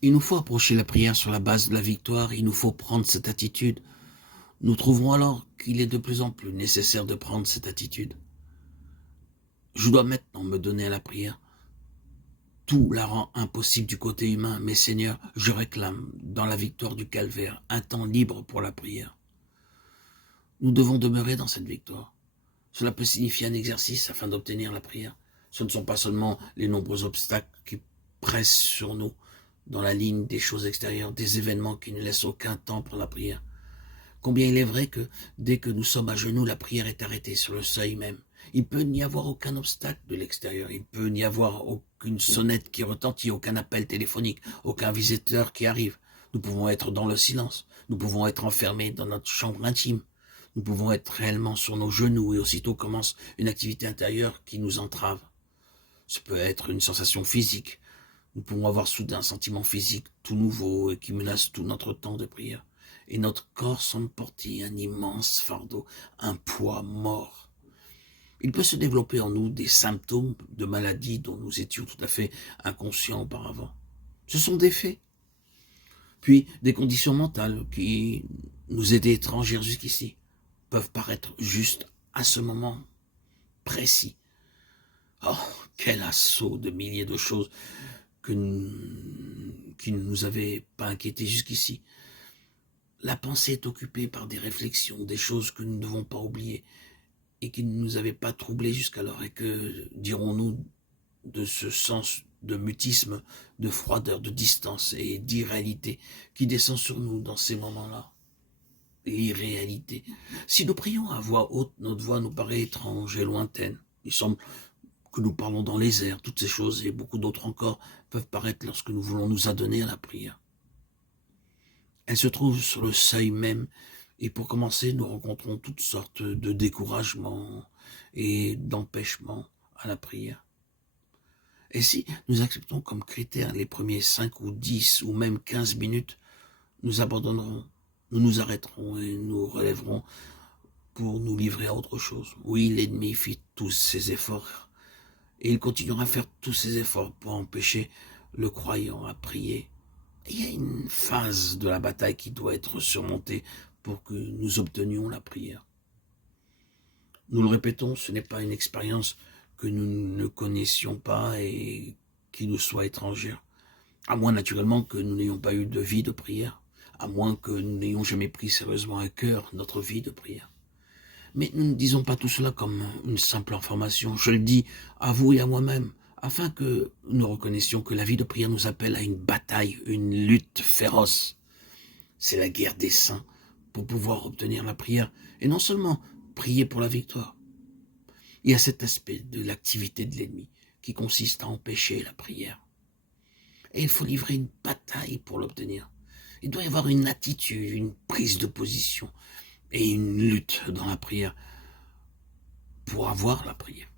Il nous faut approcher la prière sur la base de la victoire, il nous faut prendre cette attitude. Nous trouverons alors qu'il est de plus en plus nécessaire de prendre cette attitude. Je dois maintenant me donner à la prière. Tout la rend impossible du côté humain, mais Seigneur, je réclame, dans la victoire du calvaire, un temps libre pour la prière. Nous devons demeurer dans cette victoire. Cela peut signifier un exercice afin d'obtenir la prière. Ce ne sont pas seulement les nombreux obstacles qui pressent sur nous, dans la ligne des choses extérieures, des événements qui ne laissent aucun temps pour la prière. Combien il est vrai que, dès que nous sommes à genoux, la prière est arrêtée sur le seuil même. Il peut n'y avoir aucun obstacle de l'extérieur, il peut n'y avoir aucune sonnette qui retentit, aucun appel téléphonique, aucun visiteur qui arrive. Nous pouvons être dans le silence, nous pouvons être enfermés dans notre chambre intime, nous pouvons être réellement sur nos genoux et aussitôt commence une activité intérieure qui nous entrave. Ce peut être une sensation physique, nous pouvons avoir soudain un sentiment physique tout nouveau et qui menace tout notre temps de prière. Et notre corps semble porter un immense fardeau, un poids mort. Il peut se développer en nous des symptômes de maladies dont nous étions tout à fait inconscients auparavant. Ce sont des faits. Puis des conditions mentales qui nous étaient étrangères jusqu'ici peuvent paraître juste à ce moment précis. Oh, quel assaut de milliers de choses qui ne nous avaient pas inquiétés jusqu'ici. La pensée est occupée par des réflexions, des choses que nous ne devons pas oublier et qui ne nous avaient pas troublés jusqu'alors. Et que dirons-nous de ce sens de mutisme, de froideur, de distance et d'irréalité qui descend sur nous dans ces moments-là? L'irréalité. Si nous prions à voix haute, notre voix nous paraît étrange et lointaine. Il semble que nous parlons dans les airs. Toutes ces choses et beaucoup d'autres encore peuvent paraître lorsque nous voulons nous adonner à la prière. Elle se trouve sur le seuil même, et pour commencer, nous rencontrons toutes sortes de découragements et d'empêchements à la prière. Et si nous acceptons comme critère les premiers 5 ou 10 ou même 15 minutes, nous abandonnerons, nous nous arrêterons et nous relèverons pour nous livrer à autre chose. Oui, l'ennemi fit tous ses efforts, et il continuera à faire tous ses efforts pour empêcher le croyant à prier. Il y a une phase de la bataille qui doit être surmontée pour que nous obtenions la prière. Nous le répétons, ce n'est pas une expérience que nous ne connaissions pas et qui nous soit étrangère. À moins naturellement que nous n'ayons pas eu de vie de prière, à moins que nous n'ayons jamais pris sérieusement à cœur notre vie de prière. Mais nous ne disons pas tout cela comme une simple information. Je le dis à vous et à moi-même, afin que nous reconnaissions que la vie de prière nous appelle à une bataille, une lutte féroce. C'est la guerre des saints pour pouvoir obtenir la prière, et non seulement prier pour la victoire. Il y a cet aspect de l'activité de l'ennemi qui consiste à empêcher la prière. Et il faut livrer une bataille pour l'obtenir. Il doit y avoir une attitude, une prise de position et une lutte dans la prière pour avoir la prière.